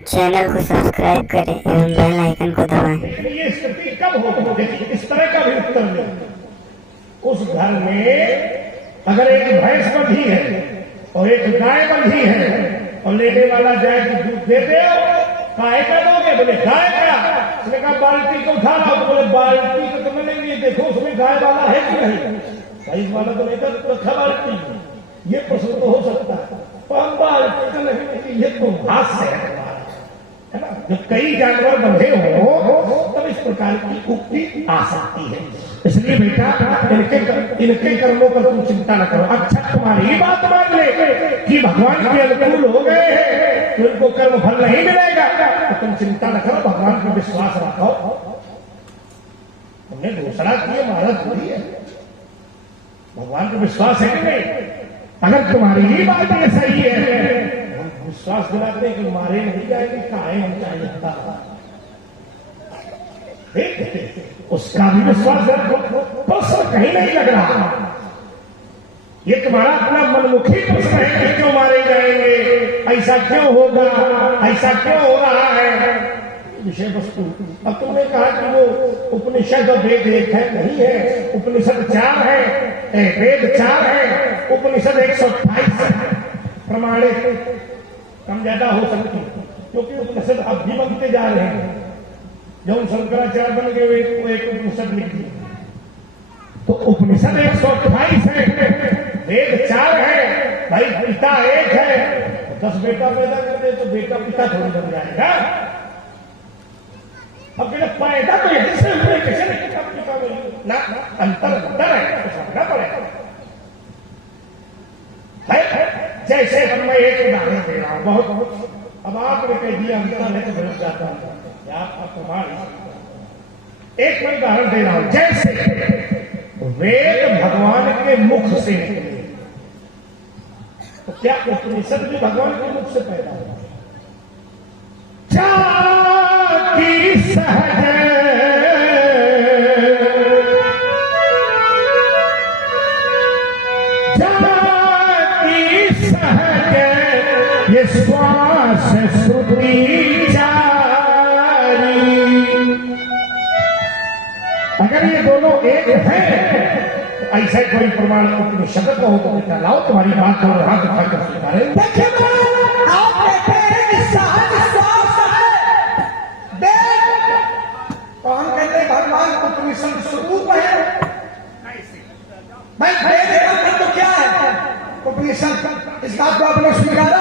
Channel को subscribe करें एवं बेल आइकन को दबाएं। ये स्थिति कब होगी? इस तरह का भी उत्तर दे। उस घर में अगर एक भैंस बंधी है और एक गाय बंधी है और लेने वाला जाए कि दूध दे दे, गाय का दोगे? बोले गाय का। उसने कहा बाल्टी को उठा लो, बोले बाल्टी को तो मैंने नहीं, देखो उसमें गाय वाला है कि नहीं। गाय वाला तो नहीं तो रखा बाल्टी। ये प्रश्न तो हो सकता है, पर हम बाल्टी का नहीं, ये तो हास्य है ना। जब कई जानवर बंधे हो तब इस प्रकार की उक्ति आ सकती है। इसलिए बेटा इनके कर्मों पर तुम चिंता न करो। अच्छा तुम्हारी बात मान ले कि भगवान के अनुकूल हो गए हैं तो इनको कर्म फल नहीं मिलेगा, तो तुम चिंता न करो, भगवान पर विश्वास रखो। तुमने घोषणा की महाराज थोड़ी है, भगवान पर विश्वास है कि नहीं? अगर तुम्हारी ही बात ये सही है, विश्वास दिलाते हैं कि मारे नहीं जाएगी, काहे हम चाहिए उसका भी विश्वास रखो। प्रश्न कहीं नहीं लग रहा। ये तुम्हारा अपना मनमुखी प्रश्न है कि क्यों मारे जाएंगे, ऐसा क्यों होगा, ऐसा क्यों हो रहा है, विषय वस्तु। अब तुमने कहा कि वो उपनिषद वेद एक है, नहीं है। उपनिषद 4 है, वेद 4 है, उपनिषद 128 है। प्रमाणित कम ज्यादा हो सकती है क्योंकि उपनिषद अब भी बनते जा रहे हैं। जब शंकराचार्य बन गए वो एक उपनिषद लिख दिए, तो उपनिषद 128 है, वेद 4 है। भाई पिता एक है, 10 बेटा पैदा करते तो बेटा पिता थोड़ी बन जाएगा। अब बेटा पैदा तो यही से हुए, कैसे ना अंतर है, तो समझना पड़ेगा। जैसे हम मैं एक उदाहरण दे रहा हूं, बहुत अब आपने कह दिया अंतर है तो समझ जाता हूं, एक मैं उदाहरण दे रहा हूं। जैसे वेद भगवान के मुख से निकले, तो क्या उपनिषद भी भगवान के मुख से पैदा हुआ? जाकी सहज ये श्वास श्रुति चारी, अगर ये दोनों एक है तो ऐसा कोई प्रमाण उपनिषद का हो तो बेटा लाओ, तुम्हारी बात और हाथ उठाकर स्वीकारे। आप कहते हैं सहज श्वास है वेद, तो हम कहते हैं भगवान उपनिषद स्वरूप है। भाई वेद का तो क्या है? उपनिषद। इस बात को आपने स्वीकारा?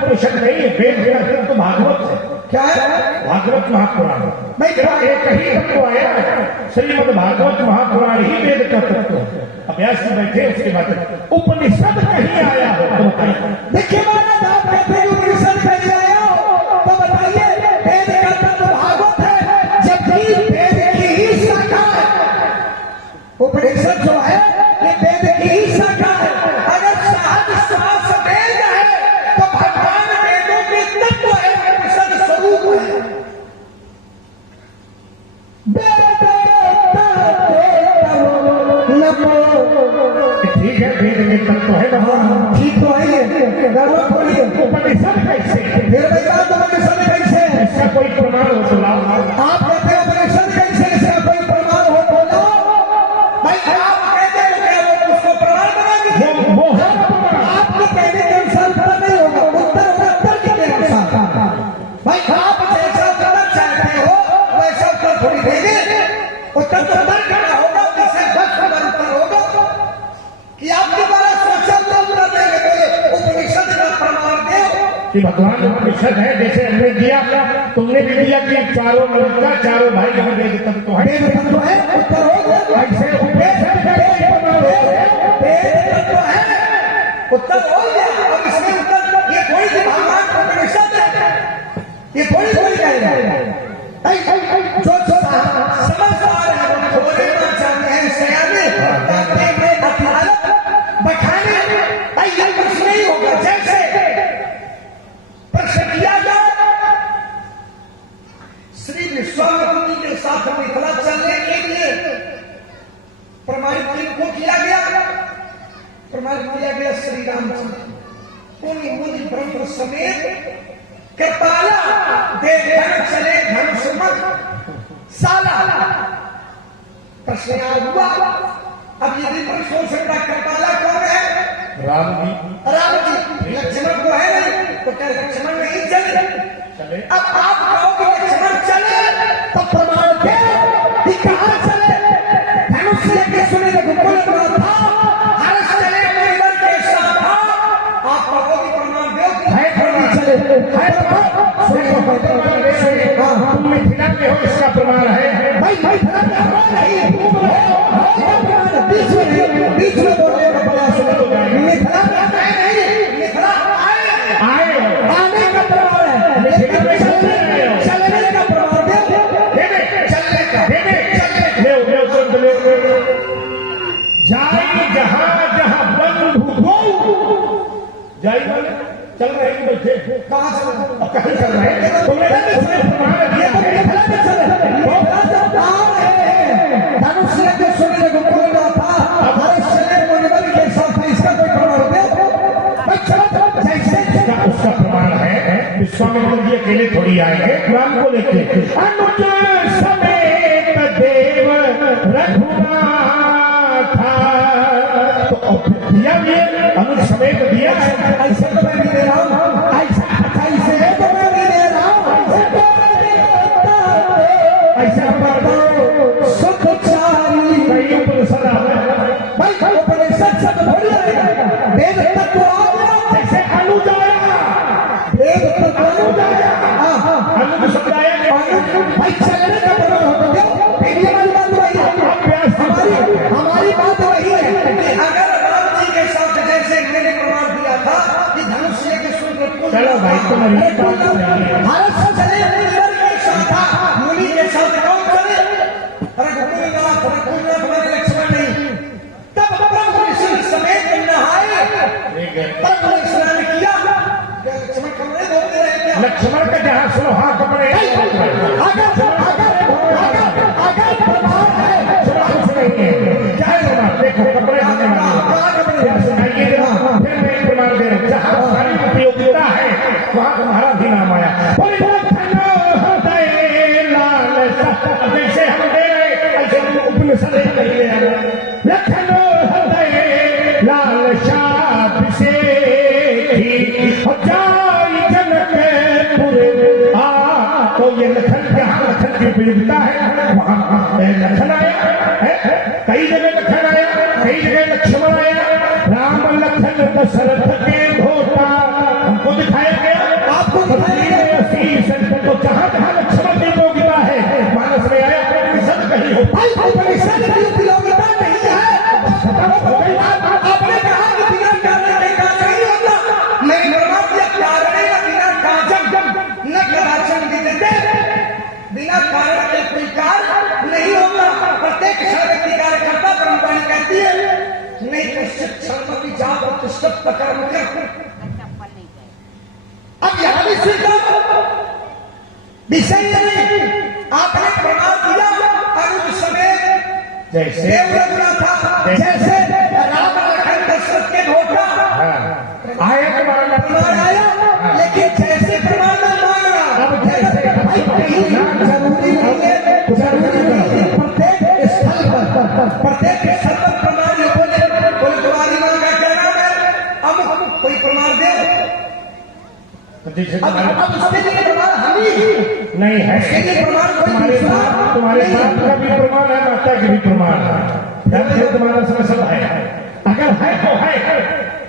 उपनिषद नहीं है, वेद तो भागवत है। क्या है? भागवत महापुराण। नहीं, एक ही तत्व आया, श्रीमद् भागवत महापुराण ही वेद का तत्व है। अभ्यास से बैठे उसके बाद उपनिषद नहीं आया हो तो देखिए महाराज, आप कहते हैं उपनिषद नहीं आया हो तो बताइए वेद का तत्व भागवत है, जबकि वेद की ही शाखा है। उपनिषद जो है ये वेद की ही शाखा है। अगर सहज श्वास वेद है तो भगवान वेदों के तत्व है, उपनिषद स्वरूप है। ठीक है, वेद के तत्व है भगवान, ठीक तो है ये, गौरव बोलिए। उपनिषद कैसे? फिर भाई बात उपनिषद कैसे? इसका कोई प्रमाण हो तो लाओ। आप कहते हैं उपनिषद कैसे, इसका कोई प्रमाण हो तो लाओ। भाई आप कहते हैं वो उसको प्रमाण बना दीजिए। वो है आपके कहने के अनुसार उत्तर नहीं होगा, उत्तर के अनुसार। भाई आप जैसा उत्तर चाहते हो वैसा उत्तर थोड़ी देंगे। उत्तर तो उत्तर करना होगा, जिससे 10 बार उत्तर होगा कि आपके द्वारा सोचा तो उत्तर देंगे। बोले उपनिषद का प्रमाण दे कि भगवान उपनिषद है, जैसे हमने दिया तुमने भी दिया कि चारों लड़का चारों भाई हम वेद तत्व है। वेद तत्व है, उत्तर हो गया। ऐसे उपनिषद का कोई प्रमाण हो? वेद तत्व है, उत्तर हो गया। अब इसमें उत्तर ये कोई भी भगवान उपनिषद है, ये कोई कहेगा। जो समझदार है वो थोड़े ना जानते हैं, सयाने कहते हैं अतिहारत बखाने। भाई ये कुछ नहीं होगा। जैसे प्रश्न किया जाए श्री विश्वामित्र के साथ मिथिला चलने के लिए प्रमाणित किनको किया गया? प्रमाणित किया गया श्री रामचंद्र। मुनि ब्रह्म समेत कृपाला दे धन चले धन सुमन साला। प्रश्न हुआ, अब ये भी कोई सोच सकता कृपाला कौन है? राम जी। राम जी। लक्ष्मण को है नहीं, तो क्या लक्ष्मण नहीं चले? अब आप कहो कि लक्ष्मण चले तो प्रमाण दे कि कहां चले? धनुष लेके सुने रघुकुल में था, हर्ष चले मणिवर के साथ था। आप कहो कि प्रमाण दो कि है प्रमाण चले है प्रमाण। सुनिए तुम मिथिला में हो, इसका प्रमाण है। भाई मिथिला में हो नहीं, बीच में बोलने का प्रयास करो। मिथिला में नहीं, मिथिला आए हो। आने का प्रमाण है, मिथिला में चलने का प्रमाण दे। चलने का ले तुरंत ले। जाई जहां जहां बंधु हो, जाई वाले चल रहे हैं बैठे। कहां चले? कहीं चल रहे हैं। तुमने प्रमाण दिया है। धनुष लेके सुने रघुकुल में था, हर्ष चले मणिवर के साथ। इसका कोई प्रमाण दे। उसका प्रमाण है, विश्वामित्र जी अकेले थोड़ी आएंगे राम को लेके। अनुज समेत देव रघुनाथ था, तो दिया भी है, अनुज समेत दिया है। ऐसे तो मैं भी दे रहा हूँ, ऐसे तो मैं भी दे रहा हूँ। ऐसा बताओ सुखचारी कई उपनिषद है। भाई उपनिषद सब थोड़ी आएगा, वेद तत्व आ गया। जैसे अनुज आया, वेद तत्व अनुज आया। अनुज शब्द आया भाई चलने का प्रमाण होता है। पहली वाली बात वही है, हमारी बात वही है कि अगर राम जी के साथ जैसे मैंने प्रमाण दिया था कि धनुष लेके सुन। चलो भाई, तुम्हारी बात सही है। हर्ष चले मुनिवर के साथ था, मुनि के साथ कौन चले? रघुकुलनाथ, रघुकुलनाथ हमारे लक्ष्मण नहीं। तब प्रभु ऋषि समेत नहाए, प्रभु ने स्नान किया। लक्ष्मण कमरे धोते रहे क्या? लक्ष्मण का जहां सुनो हाँ कपड़े अगर प्रभाव है कुछ नहीं है। क्या है देखो कपड़े धोने वाले सुनाइए। फिर मैं एक प्रमाण दे रहा हूँ, जहाँ सारी उपयोगिता है वहाँ तुम्हारा भी नाम आया। जैसे हम दे रहे ऐसे हम उपनिषद नहीं ले आए। लखनऊ हृदय लाल शाह से जनकपुर आ, तो ये लखन जहाँ लखन की उपयोगिता है वहाँ लखन आया है। कई जगह लखन आया, कई जगह लक्ष्मण आया। राम लखन दशरथ के धोता हमको दिखाया गया, आपको दिखाया गया। तो जहाँ जहाँ लक्ष्मण की उपयोगिता है मानस में आया। उपनिषद कहीं हो, उपनिषद की उपयोगिता नहीं है। आपने कहा कि बिना कारण के कार्य नहीं होता। मैं प्रमाण दिया कारण बिना काजम न कदाचन विद्यते। बिना कारण के कोई कार्य नहीं होता। प्रत्येक क्षण व्यक्ति कार्य करता। ब्रह्मवाणी कहती है नहीं कश्चित क्षण की जात प्रतिष्ठित कर्म कर। अब यहां भी स्वीकार विषय नहीं। आपने प्रमाण दिया अनुज समेत जैसे देव रघुनाथ, जैसे राम लखन दशरथ के धोखा आया प्रमाण आया। लेकिन जैसे प्रमाण न मांगना, अब जैसे जरूरी नहीं है, जरूरी नहीं है। प्रत्येक स्थल पर प्रमाण बोले तुम्हारी मां का क्या नाम है? अब कोई प्रमाण दे। अब उसके लिए प्रमाण हम ही नहीं है। उसके लिए प्रमाण कोई तुम्हारे बाप का भी प्रमाण है, माता की भी प्रमाण है। तुम्हारा समय सब है। अगर है तो है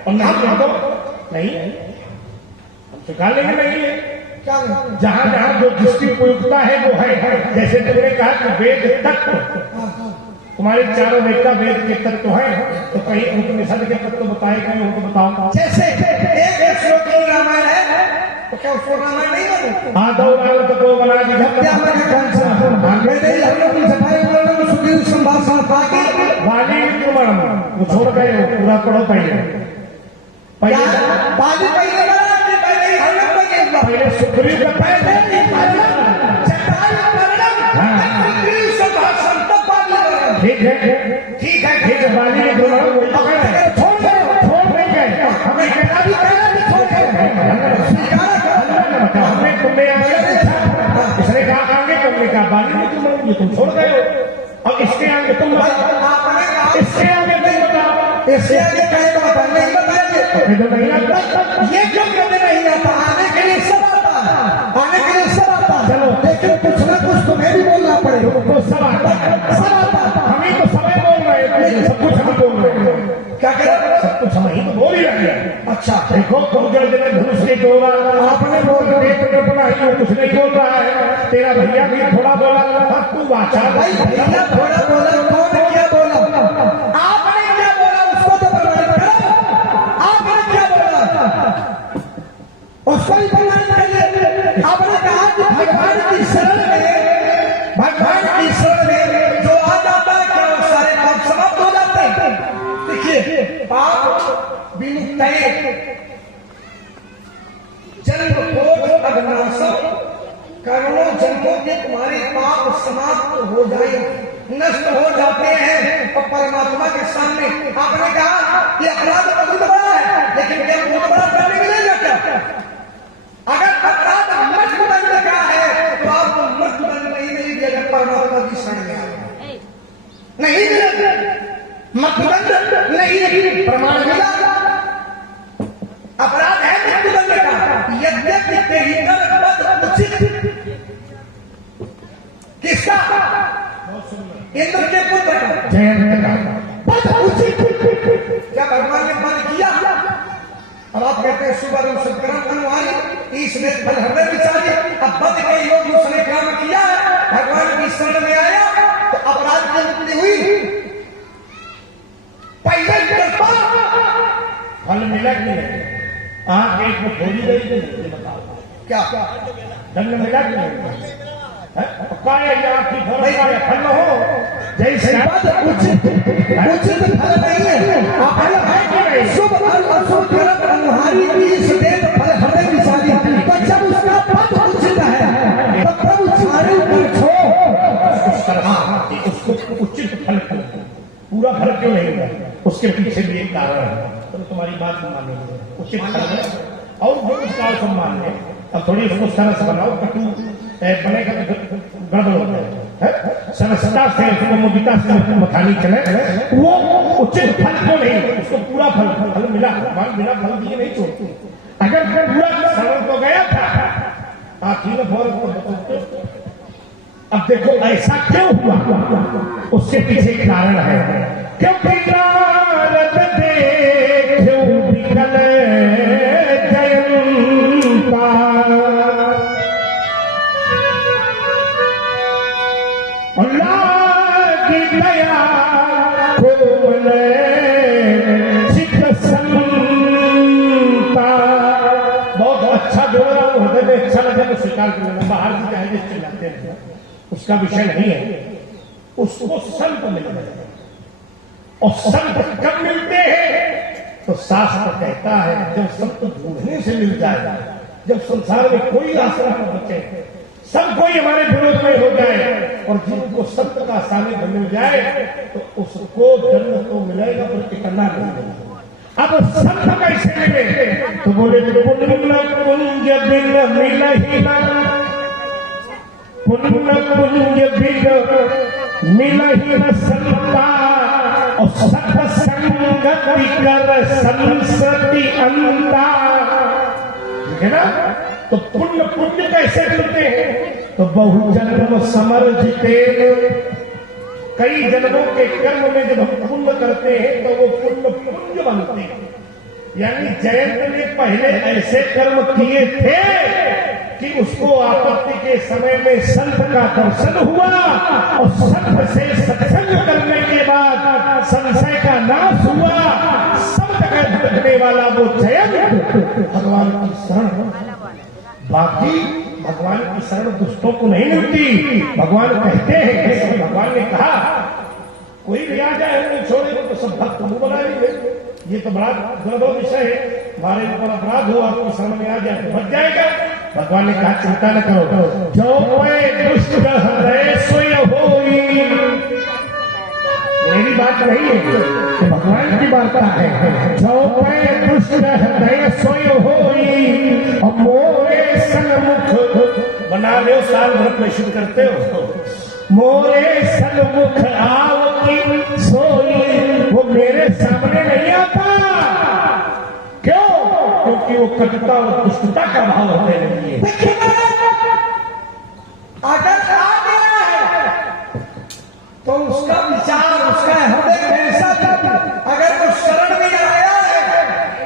और नहीं तो नहीं। हम स्वीकार लेंगे नहीं है। क्या जहां जहां जो जिसकी उपयुक्ता है वो है। जैसे तुमने कहा कि वेद तत्व, तुम्हारे चारों वेद का वेद के तत्व है, तो कहीं उपनिषद के तत्व बताए गए उनको बताओ। जैसे एक श्लोक की रामायण है तो क्या उसको रामायण नहीं मानो? हाँ दो राम तत्व बना दी। क्या मैंने कौन सा मैंने अपनी सफाई बोलने में सुखी संभाषण बाकी वाली तुम वो छोड़ गए हो, पूरा पढ़ो पहले। बाली पहले बना कि पहले ही हम लोग के हुआ पहले सुग्रीव का पहले ही चटाई सुग्रीव संभाषण तब बाली बना। ठीक है ठीक है ठीक है। वाली ने दोनों वही पकड़ है, छोड़ छोड़ नहीं गए। हमें अभी पहले भी छोड़ बल्ले आगे पूछा, इसने कहा आगे, तुमने कहा बाली में तुम ये तुम छोड़ गए हो। अब इसके आगे तुम आपने कहा इसके आगे तुम बताओ, इससे आगे कहे तो बता नहीं बताएंगे। तो नहीं आता। ये क्यों कहते नहीं आता? आने के लिए सब आता है, आने के लिए सब आता है। चलो। लेकिन कुछ ना कुछ तुम्हें भी बोलना पड़ेगा। तो सब आता है, सब आता है। हम ही तो समय बोल रहे हैं, सब कुछ हम बोल रहे हैं, क्या कह रहे सब कुछ हम ही तो बोल ही रहे हैं। अच्छा देखो कुछ धनुष नहीं बोल रहा, आपने बोल कुछ नहीं बोल रहा है, तेरा भैया भी थोड़ा बोला, तू वाचा भाई भैया थोड़ा बोला, कौन क्या बोला? आपने क्या बोला उसको तो प्रमाणित करो। आपने क्या बोला उसको भी प्रमाणित करिए। आपने कहा कि भगवान की शरण में, भगवान की शरण में जो आ जाता है क्या वो सारे पाप समाप्त हो जाते हैं? देखिए पाप विमुक्त जन्म कोट अग्नाशम, करोड़ों जन्मों के तुम्हारे पाप समाप्त हो जाए, नष्ट हो जाते हैं और परमात्मा के सामने। आपने कहा कि अपराध बहुत बड़ा है, लेकिन क्या बहुत बड़ा दंड मिलेगा क्या? अगर अपराध मृत्यु दंड का है तो आपको मृत्यु दंड नहीं मिलेगी अगर परमात्मा की शरण में आए, नहीं मिलेगा मृत्यु दंड, नहीं प्रमाण मिला। अपराध है मृत्यु दंड का, यद्यपि पद उचित किसका? इंद्र के पुत्र का, जयंत का पद उचित। क्या भगवान ने पद किया? अब आप कहते हैं सुबह सुकरण अनुहारी ईश ने फल हृदय विचारी। अब पद के योग उसने काम किया है, भगवान की शरण में आया तो अपराध की मुक्ति हुई। पहले कृपा फल मिला कि नहीं? आँख एक में खोली गई कि नहीं? बताओ क्या दंड मिला कि नहीं? पक्का है या आपकी फल हो जैसे पद उचित फल नहीं है। फल है कि नहीं? शुभ और अशुभ कर्म अनुहारी ईश देव फल हृदय विचारी। तो जब उसका पद उचित है तो प्रभु छाड़ू कर उसको उचित फल पूरा फल क्यों नहीं मिला? उसके पीछे भी एक कारण है, तो तुम्हारी बात मान लीजिए, उचित फल है और वो उसका सम्मान है। अब थोड़ी उसको सरस बनाओ, कटु बनेगा तो गड़बड़ होता है। सरसता से उसको मुदिता से मखानी चले, वो उचित फल को नहीं, उसको पूरा फल मिला, भगवान बिना फल दिए नहीं छोड़ते। अगर पूरा सरल तो गया था आखिर में। अब देखो ऐसा क्यों हुआ, उसके पीछे कारण है। क्योंकि नारद देखो विकल जयंता, लागी दया कोमल चित्त संता। बहुत अच्छा बोल रहा हूँ, हृदय में अच्छा लगा तो स्वीकार कर लेना। बाहर से चाहे चिल्लाते हैं, उसका विषय नहीं है। उसको संत मिलते हैं, और संत कब मिलते हैं तो शास्त्र कहता है जब संत ढूंढने से मिल जाए, जब संसार में कोई आसरा न बचे, सब कोई हमारे विरोध में हो जाए और जिनको संत का सानिध्य मिल जाए तो उसको दंड तो मिलेगा पर कितना नहीं मिलेगा। अब संत कैसे मिले तो बोले पुण्य कुंज बिन मिलहि न, पुण्य कुंज बिन मिलहि न संता, और सत संगति कर संसति अंता। ठीक है ना? तो पुण्य कैसे मिलते हैं तो बहु जन्म समर्जिते, कई जन्मों के कर्म में जब हम पुण्य करते हैं तो वो पुण्य बनते हैं। यानी जयंत ने पहले ऐसे कर्म किए थे कि उसको आपत्ति के समय में संत का दर्शन हुआ, और संत से सत्संग करने के बाद संशय का नाश हुआ। सब जगह भटकने वाला वो जयंत भगवान की शरण। बाकी भगवान की शरण दुष्टों को नहीं मिलती। भगवान कहते हैं, भगवान ने कहा कोई भी आ जाए नहीं छोड़ेगा तो सब भक्त मुंह बनाएंगे। ये तो बड़ा गड़बड़ विषय है, हमारे ऊपर अपराध हो आपको शरण में आ जाए तो बच जाएगा। भगवान ने कहा चिंता न करो, जो दुष्ट हृदय सोय होई। मेरी बात नहीं है, तो भगवान की वार्ता है। जो दुष्ट हृदय सोय होई, और मोरे सन्मुख बना ले साल भर प्रेषित करते हो। मोरे सन्मुख आवती सोई, वो मेरे सामने नहीं आता। क्यों? क्योंकि वो कटुता और दुष्टता का भाव होने लगी है। अगर आ गया है तो उसका विचार, उसका हृदय कैसा था, अगर वो शरण में आया है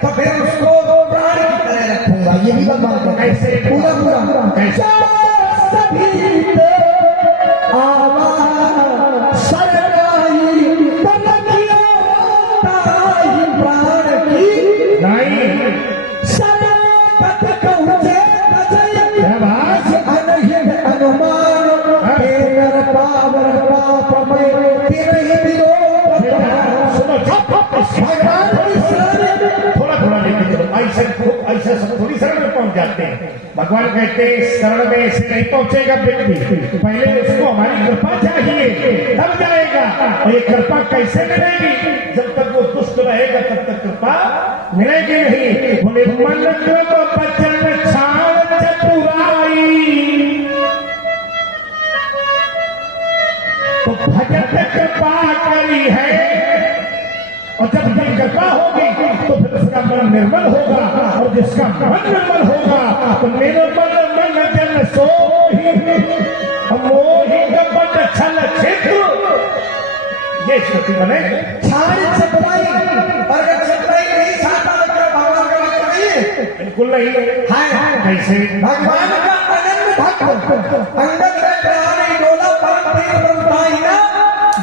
तो फिर उसको प्राण की तरह रखूंगा। ये भी भगवान ऐसे पूरा पूरा कैसे ऐसा सब थोड़ी शरण में पहुंच जाते हैं। भगवान कहते हैं शरण में ऐसे नहीं पहुंचेगा व्यक्ति, पहले उसको हमारी कृपा चाहिए तब जाएगा। और ये कृपा कैसे मिलेगी? जब तक वो दुष्ट रहेगा तब तक कृपा मिलेगी नहीं। बोले मन क्रम बचन छाण चतुराई, तो भजत कृपा करी है। और जब ये कृपा होगी तो फिर उसका मन निर्मल होगा, और जिसका मन निर्मल होगा तो निर्मल मन जन सोहि मोहि कपट छल छिद्र, ये स्थिति बने। छाड़ी चतुराई, और अगर चतुराई नहीं चाहता तो क्या भगवान का भक्त नहीं है? बिल्कुल नहीं है। कैसे? भगवान का अनन्य भक्त अंगद में प्राण डोला परम प्रिय ब्रह्माई ना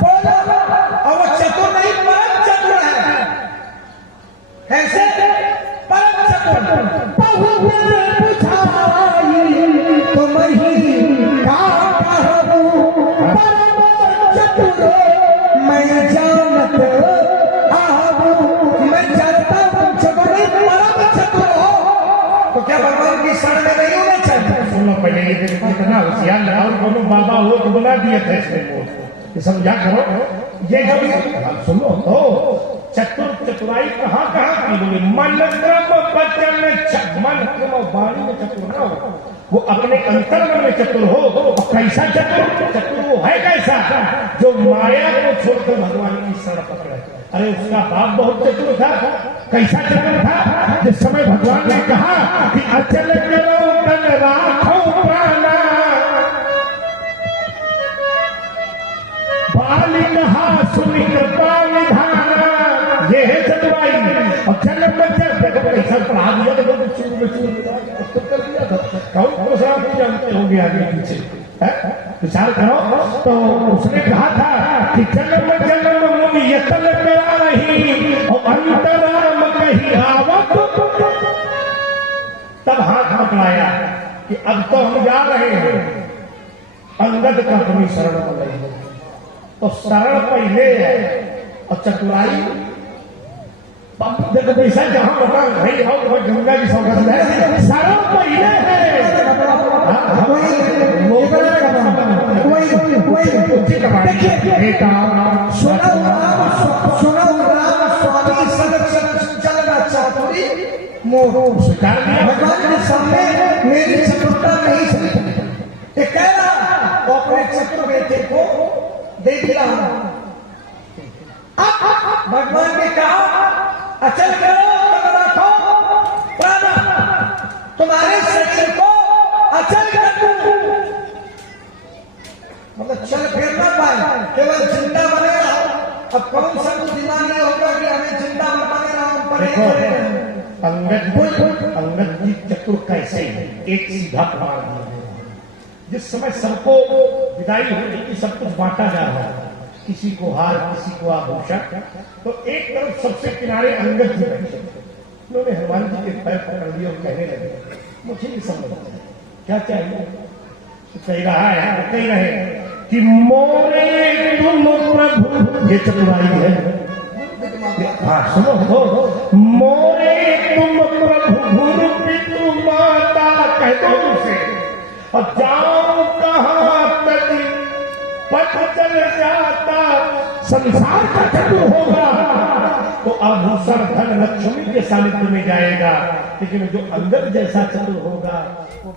बोला, और वो चतुर नहीं परम चतुर है। कैसे? परम चतुर। तो मही का परम चतुर मैं जानत आहू, मैं जानता हूँ चतुर नहीं परम चतुर हो। तो क्या भगवान की शरण में नहीं होना चाहिए? सुनो पहले ये कितना होशियार लगा, और दोनों बाबा हो तो बुला दिए थे इसमें, ये समझा करो। ये जब सुनो तो चतुर चतुराई कहाँ कहाँ की? बोले मन क्रम बचन मन क्रम वाणी में चतुर ना हो, वो अपने अंतर मन में चतुर हो। कैसा चतुर? चतुर वो है कैसा? जो माया को छोड़कर भगवान की शरण पकड़े। अरे उसका बाप बहुत चतुर था। कैसा चतुर था? जिस समय भगवान ने कहा कि अचल करो तन राखो प्राणा, बाली कहा सुनि कृपा निधाना, ये है चतुराई। और जन्म बच्चा देखो कैसा पढ़ा दिया, देखो चूर कर दिया था। कौन सा आप जानते होंगे आगे पीछे, विचार करो। तो उसने कहा था कि जन्म जन्म मुनि यतन करा नहीं, और अंतराम कहीं आवत। तब हाथ पकड़ाया कि अब तो हम जा रहे हैं, अंगद का अपनी शरण में रही है। तो शरण पहले है और चतुराई देखो पैसा जहां बता भाई आओ गंगा की सौगंध है, शरण पहले है। भगवान के सामने मेरी चतुरता नहीं चलती। ये कह रहा वो अपने चतुर बेटे को दे दिया। भगवान ने कहा अचल करो तन रखो प्राण, तुम्हारे शरीर को अचल कर दूं। मतलब चल फिर ना पाए, केवल जिंदा बनेगा। अब कौन सा दिमाग नहीं होगा कि हमें जिंदा बनेगा हम पड़े। अंगद की चतुर कैसे? एक सीधा प्रमाण दिया। जिस समय सबको विदाई होती कि सब कुछ बांटा जा रहा है, किसी को हार किसी को आभूषण, तो एक तरफ सबसे किनारे अंगद जी बैठे। उन्होंने हनुमान जी के पैर पकड़ लिए और कहने लगे मुझे नहीं समझ क्या चाहिए। तो कह रहा है, कह रहे कि मोरे तुम प्रभु, ये चतुराई है। हाँ सुनो हो, मोरे तुम प्रभु गुरु पितु माता, कह दो उसे, और जाओ कहाँ तक पथ चल जाता। संसार का चतुर होगा तो आभूषण धन लक्ष्मी के सानिध्य में जाएगा, लेकिन जो अंगद जैसा चतुर होगा वो